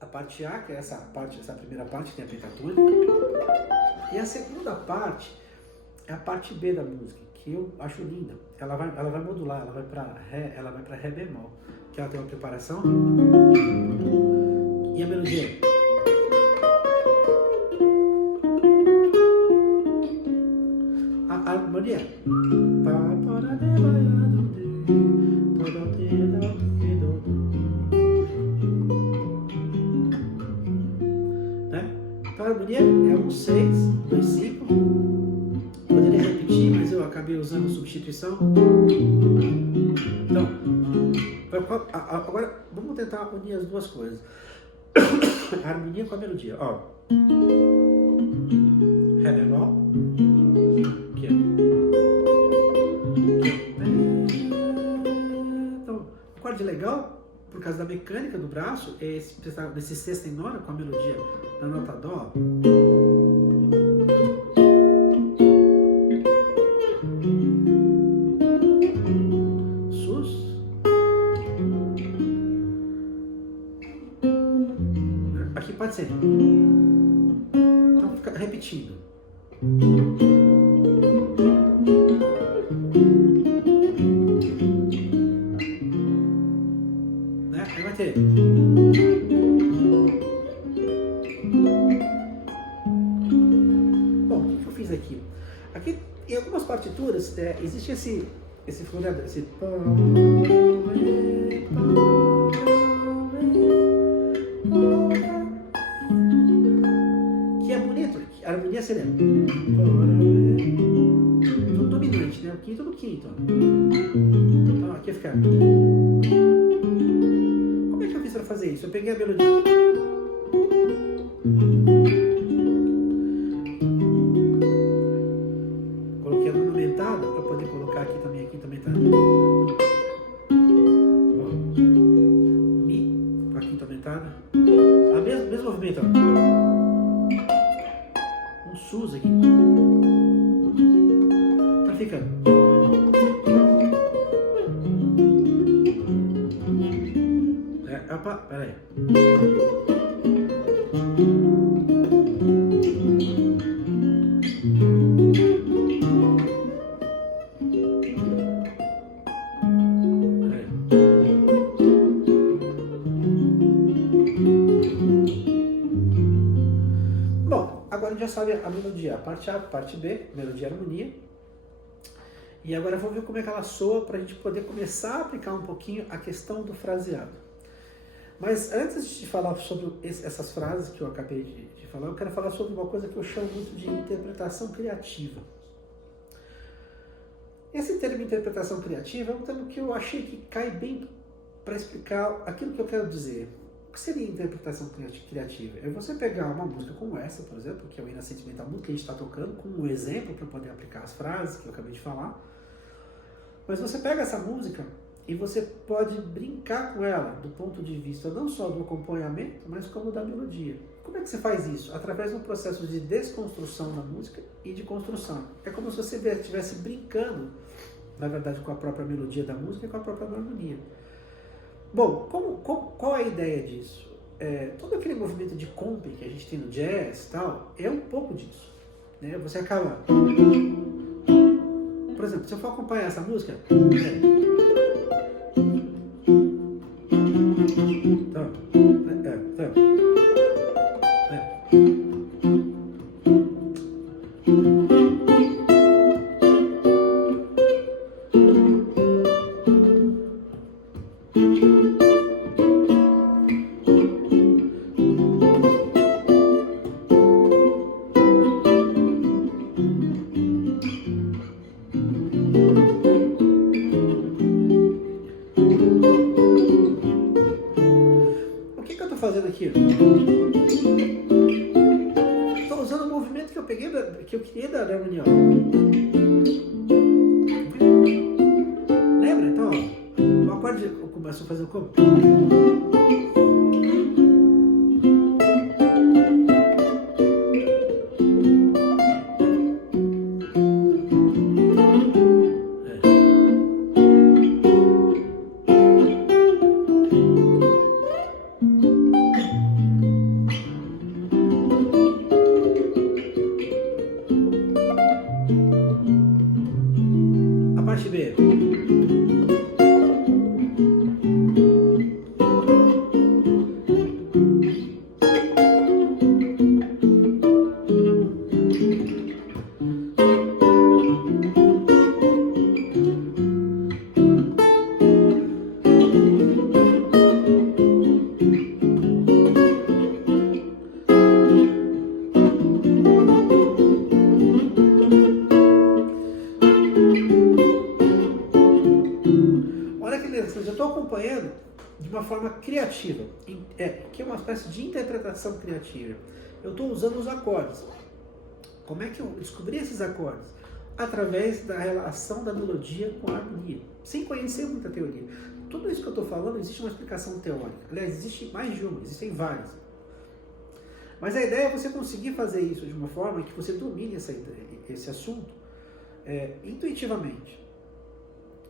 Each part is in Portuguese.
a parte A, que é essa primeira parte, que tem a pentatônica, e a segunda parte é a parte B da música, que eu acho linda. Ela vai modular, ela vai para Ré bemol, que ela tem uma preparação, e a melodia. A harmonia. Né? Então a harmonia é 1, 6, 2, 5. Poderia repetir, mas eu acabei usando substituição. Então, agora vamos tentar unir as duas coisas. A harmonia com a melodia. Ó. Ré bemol. Aqui. Então, o acorde legal, por causa da mecânica do braço, é esse sexta em nona com a melodia da nota dó. Aqui pode ser. Então fica repetindo. Né? Aí vai ter. Bom, o que eu fiz aqui? Aqui em algumas partituras existe esse floreador, esse que é bonito, a harmonia seria no dominante, né? O quinto no quinto. Então aqui fica. Como é que eu fiz para fazer isso? Eu peguei a melodia. Coloquei a nona aumentada para poder colocar aqui também a quinta aumentada. Mi com a quinta aumentada. A mesmo movimento, ó. Um sus aqui. Tá ficando. Opa, peraí. Bom, agora a gente já sabe a melodia, a parte A, a parte B, melodia e harmonia. E agora vamos ver como é que ela soa para a gente poder começar a aplicar um pouquinho a questão do fraseado. Mas antes de falar sobre essas frases que eu acabei de falar, eu quero falar sobre uma coisa que eu chamo muito de interpretação criativa. Esse termo interpretação criativa é um termo que eu achei que cai bem para explicar aquilo que eu quero dizer. O que seria interpretação criativa? É você pegar uma música como essa, por exemplo, que é o Hino Sentimental, muito que a gente está tocando, como um exemplo para poder aplicar as frases que eu acabei de falar. Mas você pega essa música e você pode brincar com ela do ponto de vista não só do acompanhamento, mas como da melodia. Como é que você faz isso? Através de um processo de desconstrução da música e de construção. É como se você estivesse brincando, na verdade, com a própria melodia da música e com a própria harmonia. Bom, qual é a ideia disso? Todo aquele movimento de comping que a gente tem no jazz e tal, é um pouco disso. Né? Você acaba... Por exemplo, se eu for acompanhar essa música... fazendo aqui? Estou usando o movimento que eu peguei, que eu criei da harmonia. Lembra? Então, ó, o acorde eu começo a fazer o como? criativa, que é uma espécie de interpretação criativa. Eu estou usando os acordes. Como é que eu descobri esses acordes? Através da relação da melodia com a harmonia, sem conhecer muita teoria. Tudo isso que eu estou falando, existe uma explicação teórica. Aliás, existe mais de uma, existem várias. Mas a ideia é você conseguir fazer isso de uma forma que você domine esse assunto intuitivamente.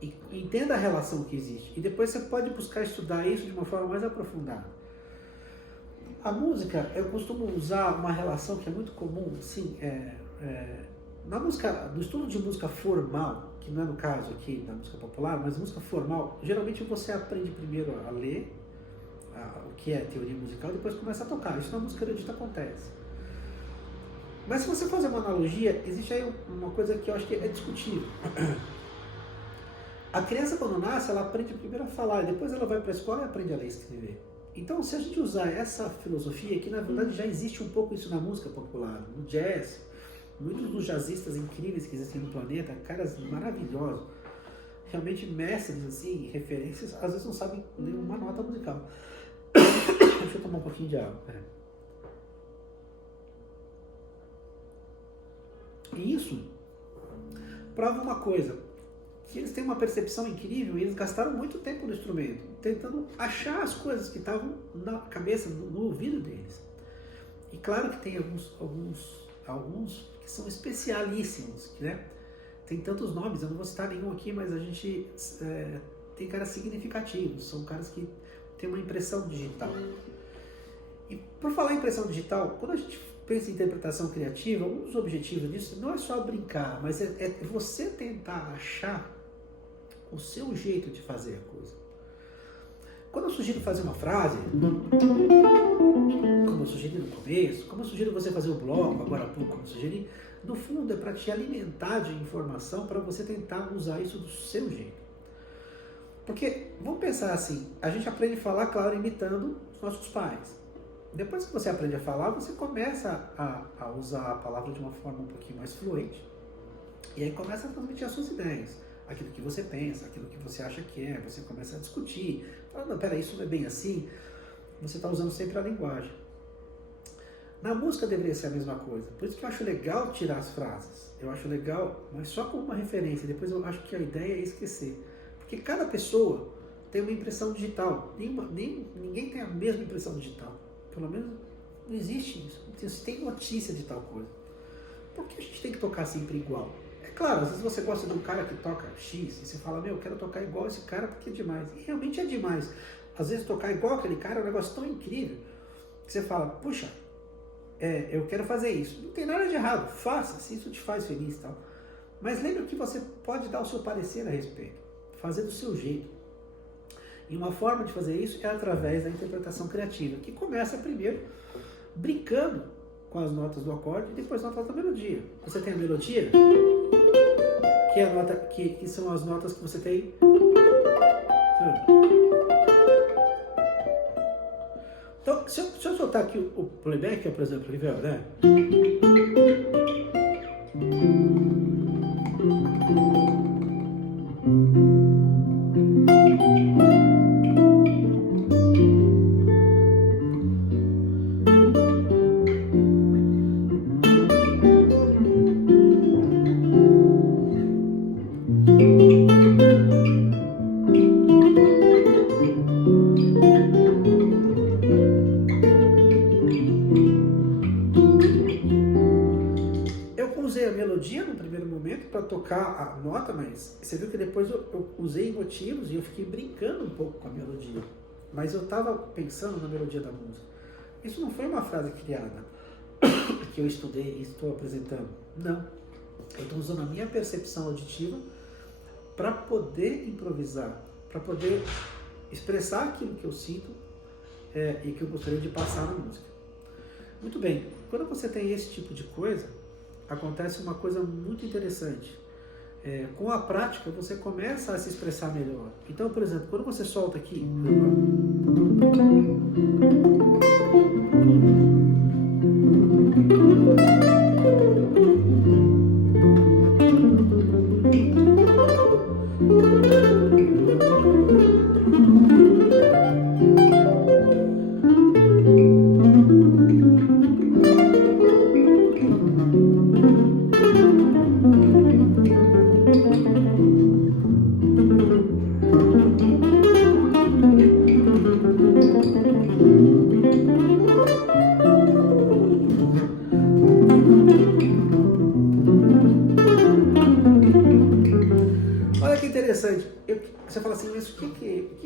E entenda a relação que existe. E depois você pode buscar estudar isso de uma forma mais aprofundada. A música, eu costumo usar uma relação que é muito comum, assim, na música, no estudo de música formal, que não é no caso aqui da música popular, mas música formal, geralmente você aprende primeiro a ler o que é teoria musical e depois começa a tocar. Isso na música erudita acontece. Mas se você fazer uma analogia, existe aí uma coisa que eu acho que é discutível. A criança, quando nasce, ela aprende primeiro a falar, e depois ela vai para a escola e aprende a ler e escrever. Então, se a gente usar essa filosofia, que na verdade já existe um pouco isso na música popular, no jazz, muitos dos jazzistas incríveis que existem no planeta, caras maravilhosos, realmente mestres, assim, referências, às vezes não sabem ler uma nota musical. Deixa eu tomar um pouquinho de água. E isso prova uma coisa, que eles têm uma percepção incrível e eles gastaram muito tempo no instrumento, tentando achar as coisas que estavam na cabeça, no ouvido deles. E claro que tem alguns que são especialíssimos, né? Tem tantos nomes, eu não vou citar nenhum aqui, mas a gente tem caras significativos, são caras que têm uma impressão digital. E por falar em impressão digital, quando a gente pensa em interpretação criativa, um dos objetivos disso não é só brincar, mas é você tentar achar o seu jeito de fazer a coisa. Quando eu sugiro fazer uma frase, como eu sugeri no começo, como eu sugiro você fazer o bloco, agora há pouco, como eu sugeri, no fundo é para te alimentar de informação, para você tentar usar isso do seu jeito. Porque, vamos pensar assim, a gente aprende a falar, claro, imitando os nossos pais. Depois que você aprende a falar, você começa a usar a palavra de uma forma um pouquinho mais fluente. E aí começa a transmitir as suas ideias. Aquilo que você pensa, aquilo que você acha que é. Você começa a discutir. Fala, não, peraí, isso não é bem assim. Você está usando sempre a linguagem. Na música deveria ser a mesma coisa. Por isso que eu acho legal tirar as frases. Eu acho legal, mas só como uma referência. Depois eu acho que a ideia é esquecer. Porque cada pessoa tem uma impressão digital. Ninguém tem a mesma impressão digital. Pelo menos não existe isso. Você tem notícia de tal coisa. Por que a gente tem que tocar sempre igual? É claro, às vezes você gosta de um cara que toca X e você fala, eu quero tocar igual esse cara porque é demais. E realmente é demais. Às vezes tocar igual aquele cara é um negócio tão incrível que você fala, puxa, eu quero fazer isso. Não tem nada de errado, faça, se isso te faz feliz e tal. Mas lembre que você pode dar o seu parecer a respeito, fazer do seu jeito. E uma forma de fazer isso é através da interpretação criativa, que começa primeiro brincando com as notas do acorde e depois notas da melodia. Você tem a melodia, que é a nota, que são as notas que você tem. Então, se eu soltar aqui o playback, por exemplo, aqui, né? Para tocar a nota, mas você viu que depois eu usei motivos e eu fiquei brincando um pouco com a melodia, mas eu estava pensando na melodia da música. Isso não foi uma frase criada que eu estudei e estou apresentando, não. Eu estou usando a minha percepção auditiva para poder improvisar, para poder expressar aquilo que eu sinto e que eu gostaria de passar na música. Muito bem, quando você tem esse tipo de coisa, acontece uma coisa muito interessante. Com a prática, você começa a se expressar melhor. Então, por exemplo, quando você solta aqui...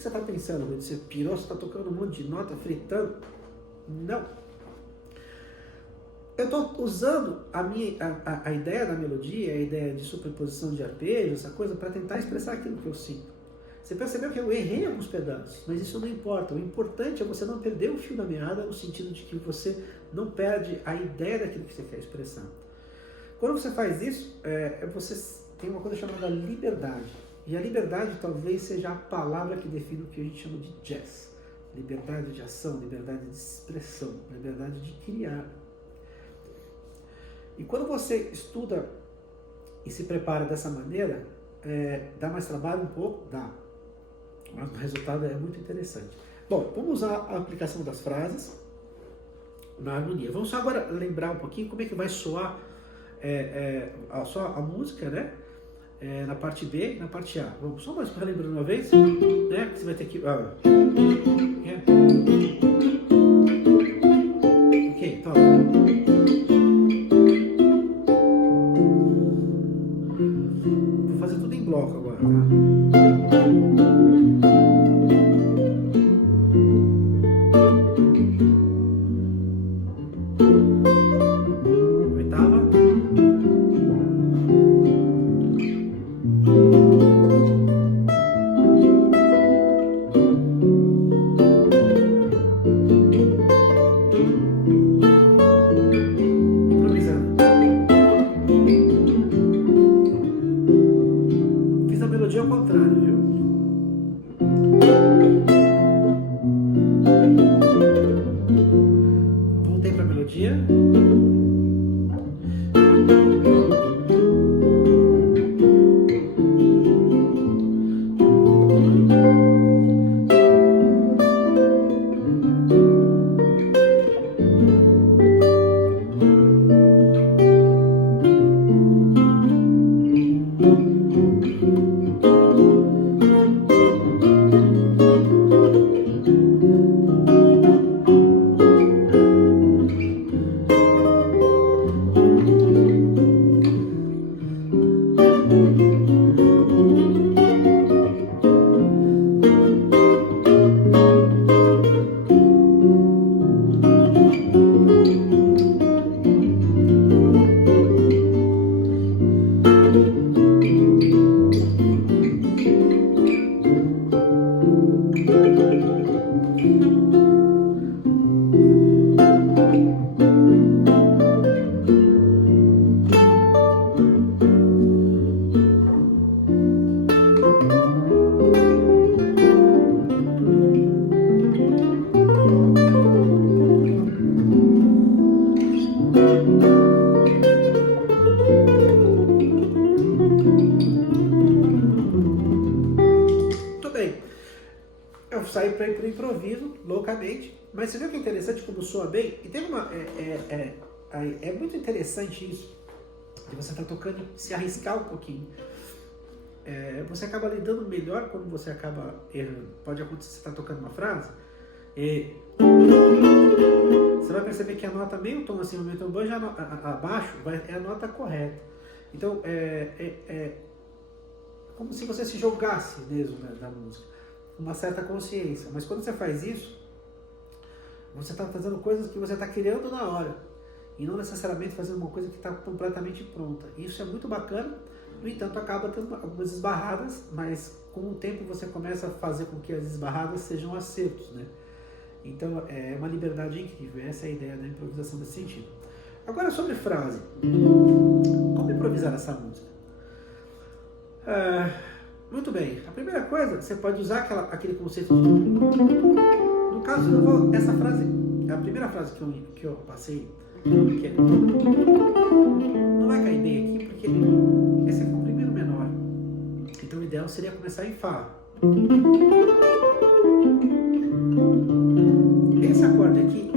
que você está pensando? Você pirou, você está tocando um monte de nota, fritando? Não. Eu estou usando a ideia da melodia, a ideia de superposição de arpejos, essa coisa, para tentar expressar aquilo que eu sinto. Você percebeu que eu errei alguns pedaços, mas isso não importa. O importante é você não perder o fio da meada, no sentido de que você não perde a ideia daquilo que você quer expressar. Quando você faz isso, você tem uma coisa chamada liberdade. E a liberdade talvez seja a palavra que define o que a gente chama de jazz. Liberdade de ação, liberdade de expressão, liberdade de criar. E quando você estuda e se prepara dessa maneira, dá mais trabalho um pouco? Dá. Mas o resultado é muito interessante. Bom, vamos usar a aplicação das frases na harmonia. Vamos só agora lembrar um pouquinho como é que vai soar só a música, né? Na parte B e na parte A. Vamos só mais para lembrar uma vez, né? Você vai ter que... Ok, então... Vou fazer tudo em bloco agora, tá? Ao contrário, viu? Voltei para a melodia. Eu saí para ir para o improviso, loucamente, mas você viu que é interessante como soa bem? E tem uma... É muito interessante isso, de você estar tocando, se arriscar um pouquinho. Você acaba lidando melhor quando você acaba errando. Pode acontecer, você está tocando uma frase, você vai perceber que a nota meio tom assim, meio tom banjo abaixo, é a nota correta. Então, como se você se jogasse mesmo, né, da música. Uma certa consciência, mas quando você faz isso, você está fazendo coisas que você está criando na hora e não necessariamente fazendo uma coisa que está completamente pronta. Isso é muito bacana, no entanto acaba tendo algumas esbarradas, mas com o tempo você começa a fazer com que as esbarradas sejam acertos, né? Então é uma liberdade incrível, essa é a ideia da improvisação nesse sentido. Agora sobre frase, como improvisar essa música? Muito bem, a primeira coisa, você pode usar aquele conceito de... No caso, essa frase, a primeira frase que eu passei, que é... Não vai cair bem aqui, porque esse é o primeiro menor. Então o ideal seria começar em Fá. Esse acorde aqui,